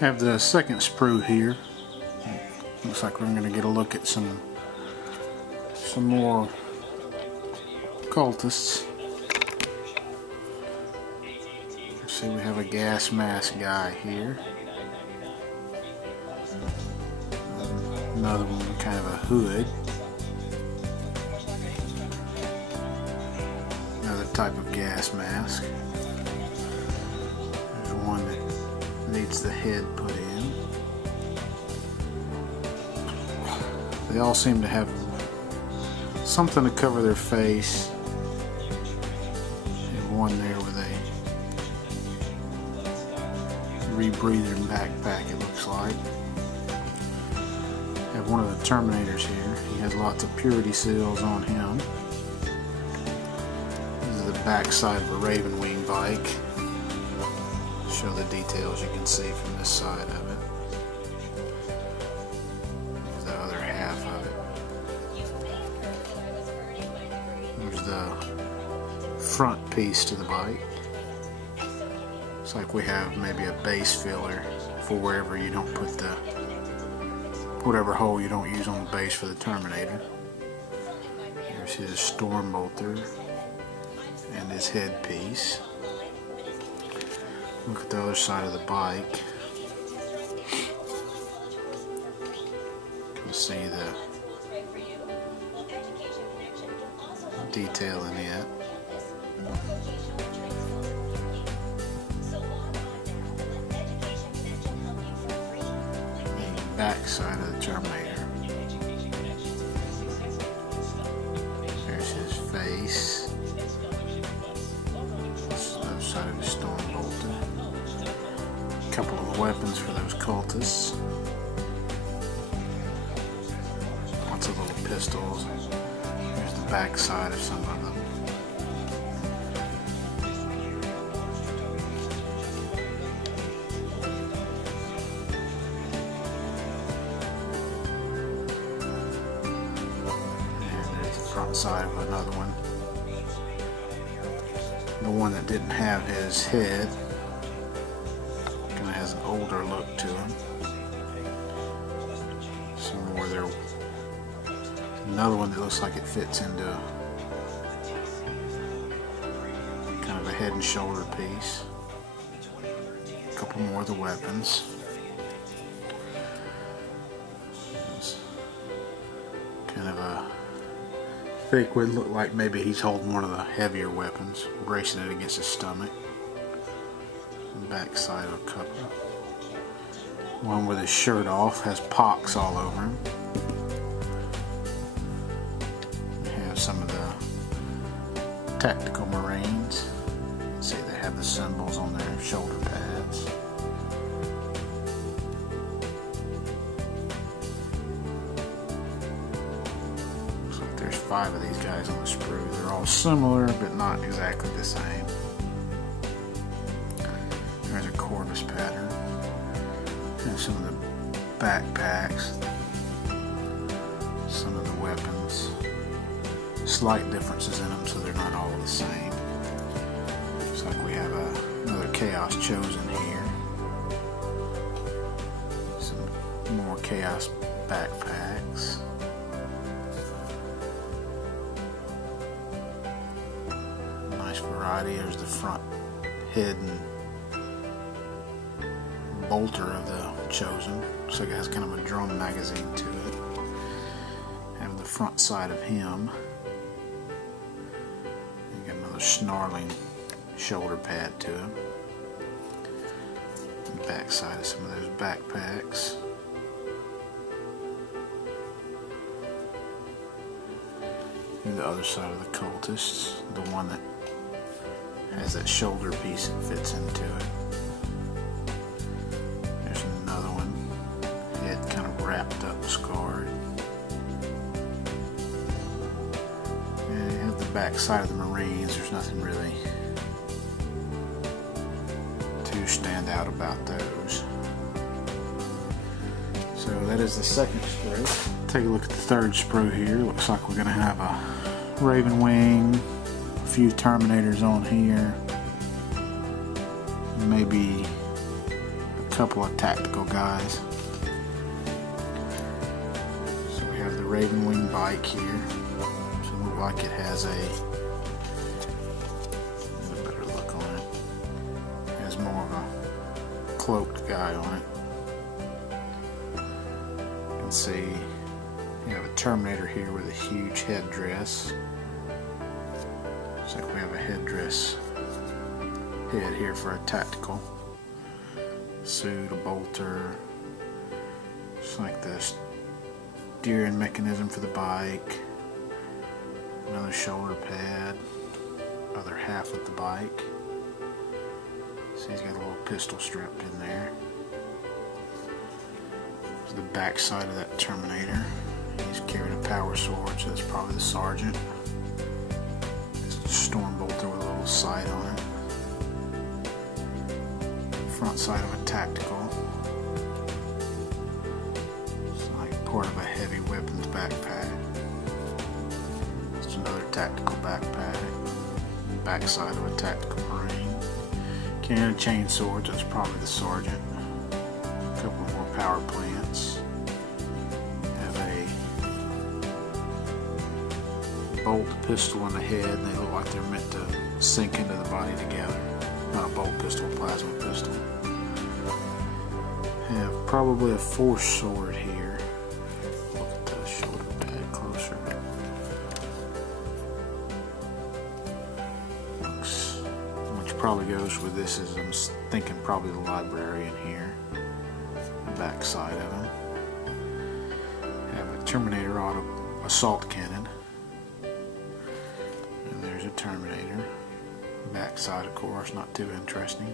Have the second sprue here. Looks like we're going to get a look at some more cultists. See, we have a gas mask guy here. Another one with kind of a hood. Another type of gas mask. There's one that needs the head put in. They all seem to have something to cover their face. And one there with a rebreathing backpack, it looks like. Have one of the Terminators here. He has lots of purity seals on him. This is the back side of a Raven Wing bike. Show the details you can see from this side of it. Here's the other half of it. There's the front piece to the bike. Looks like we have maybe a base filler for wherever you don't put the whatever hole you don't use on the base for the Terminator. Here's his storm bolter and his headpiece. Look at the other side of the bike. You can see the detail in it. Back side of the Terminator. There's his face. This is the other side of his storm bolter. A couple of weapons for those cultists. Lots of little pistols. Here's the back side of some of them. Front side of another one. The one that didn't have his head kind of has an older look to him. Some more there. Another one that looks like it fits into kind of a head and shoulder piece. A couple more of the weapons. It's kind of a fake would look like maybe he's holding one of the heavier weapons, bracing it against his stomach. Back side of a couple. One with his shirt off, has pox all over him. We have some of the tactical Marines. See, they have the symbols on their shoulder pads. There's 5 of these guys on the sprue. They're all similar, but not exactly the same. There's a Corvus pattern. And some of the backpacks. Some of the weapons. Slight differences in them, so they're not all the same. Looks like we have another Chaos Chosen here. Some more Chaos backpacks. Variety. There's the front head and bolter of the Chosen. Looks like it has kind of a drum magazine to it. Have the front side of him. You got another snarling shoulder pad to him. The back side of some of those backpacks. And the other side of the cultists, the one that has that shoulder piece that fits into it. There's another one, head kind of wrapped up, scarred. And you have the back side of the Marines. There's nothing really too stand out about those. So that is the second sprue. Take a look at the third sprue here. Looks like we're going to have a Raven Wing, a few Terminators on here, maybe a couple of tactical guys. So we have the Raven Wing bike here. So it looks like it has a better look on it. It has more of a cloaked guy on it. You can see you have a Terminator here with a huge headdress. Looks like we have a headdress head here for a tactical suit, a bolter. It's like the steering mechanism for the bike, another shoulder pad, other half of the bike. So he's got a little pistol strapped in there. There's the back side of that Terminator. He's carrying a power sword, so that's probably the sergeant. It's a storm bolter with a little sight on it. Front side of a tactical. It's like part of a heavy weapons backpack. It's another tactical backpack. Back side of a tactical marine. Can of chain swords, that's probably the sergeant. A couple more power plants. Have a bolt pistol on the head, and they look like they're meant to sink into the body together. Not a bolt pistol, a plasma pistol. Have probably a force sword here. Look at the shoulder pad closer. Looks, which probably goes with this is, I'm thinking probably the librarian here. The back side of him. Have a Terminator auto assault cannon. And there's a Terminator. Back side, of course, not too interesting.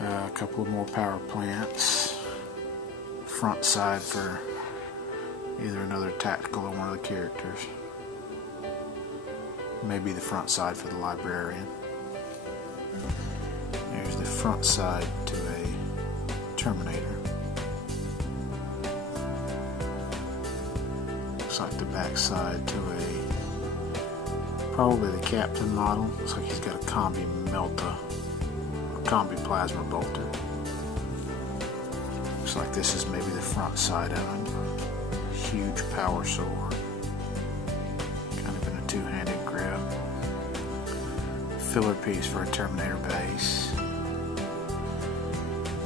A couple of more power plants. Front side for either another tactical or one of the characters. Maybe the front side for the librarian. There's the front side to a Terminator. Looks like the back side to a probably the captain model. Looks like he's got a combi melta, or combi plasma bolter. Looks like this is maybe the front side of him. Huge power sword. Kind of in a two-handed grip. Filler piece for a Terminator base.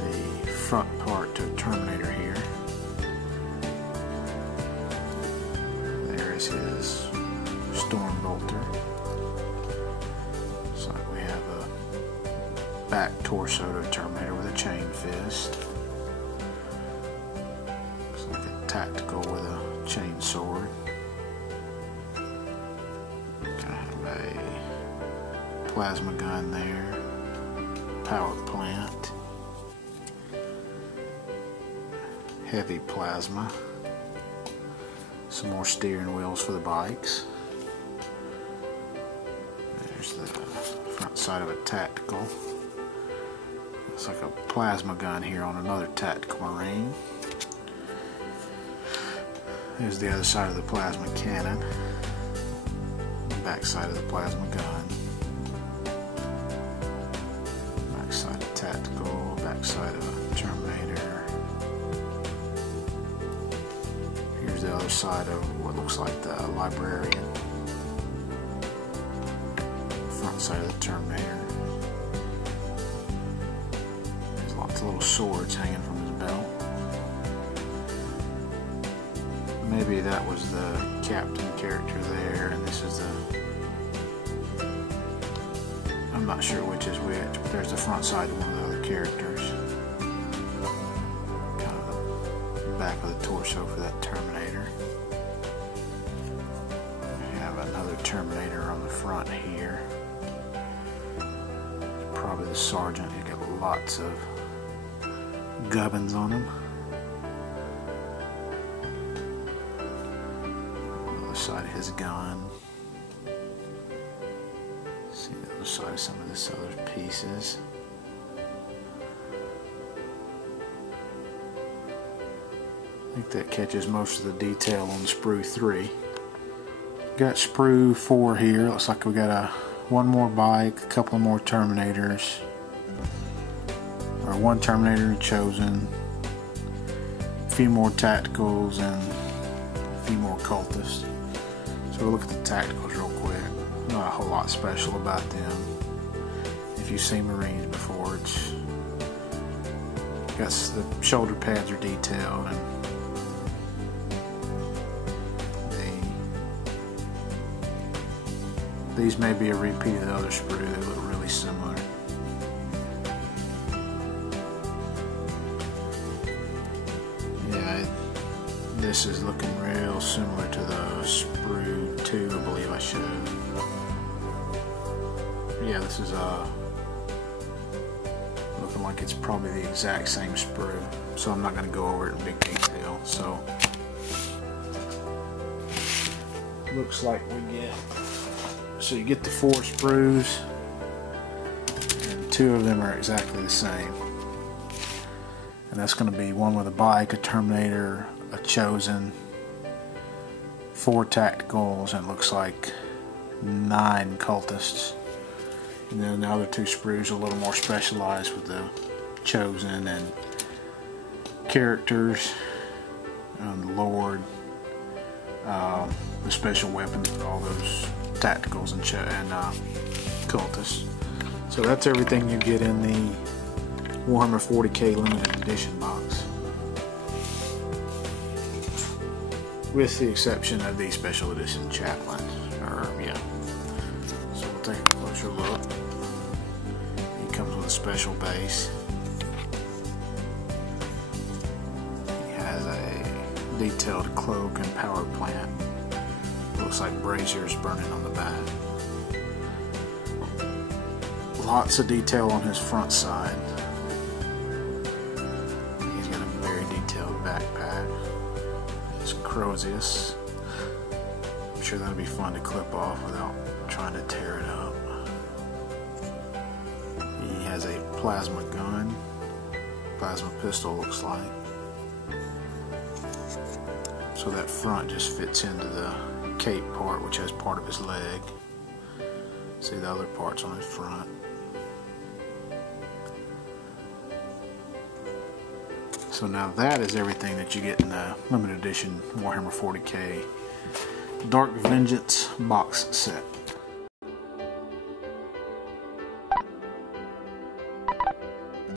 The front part to a Terminator here. There is his storm bolter. Looks like we have a back torso to a Terminator with a chain fist. Looks like a tactical with a chain sword. Gonna have a plasma gun there. Power plant. Heavy plasma. Some more steering wheels for the bikes. There's the front side of a tactical. Looks like a plasma gun here on another tactical marine. There's the other side of the plasma cannon. Back side of the plasma gun. Back side of tactical. Back side of a Terminator. Here's the other side of what looks like the librarian. Front side of the Terminator. There's lots of little swords hanging from his belt. Maybe that was the captain character there, and this is the... I'm not sure which is which, but there's the front side of one of the other characters. Kind of the back of the torso for that Terminator. We have another Terminator on the front here. Probably the sergeant. He's got lots of gubbins on him. Other side of his gun. See the other side of some of this other pieces. I think that catches most of the detail on Sprue 3. Got Sprue 4 here. Looks like we got one more bike, a couple more Terminators, or or one Terminator chosen, a few more tacticals, and a few more cultists. So we'll look at the tacticals real quick. Not a whole lot special about them. If you've seen Marines before, it's got the shoulder pads are detailed, and these may be a repeat of the other sprue. They look really similar. Yeah, this is looking real similar to the Sprue 2, I believe I showed. Yeah, this is looking like it's probably the exact same sprue, so I'm not going to go over it in big detail. So looks like we get, so you get the 4 sprues, and 2 of them are exactly the same, and that's going to be one with a bike, a Terminator, a chosen, 4 tacticals, and it looks like 9 cultists. And then the other 2 sprues are a little more specialized with the chosen and characters, the Lord, the special weapons for all those tacticals and cultists. So that's everything you get in the Warhammer 40K limited edition box, with the exception of the special edition chaplain. So we'll take a closer look. He comes with a special base. He has a detailed cloak and power plant. Looks like braziers burning on the back. Lots of detail on his front side. He's got a very detailed backpack. It's Crozius. I'm sure that'll be fun to clip off without trying to tear it up. He has a plasma gun. Plasma pistol, looks like. So that front just fits into the cape part, which has part of his leg. See the other parts on his front. So now that is everything that you get in the limited edition Warhammer 40K Dark Vengeance box set.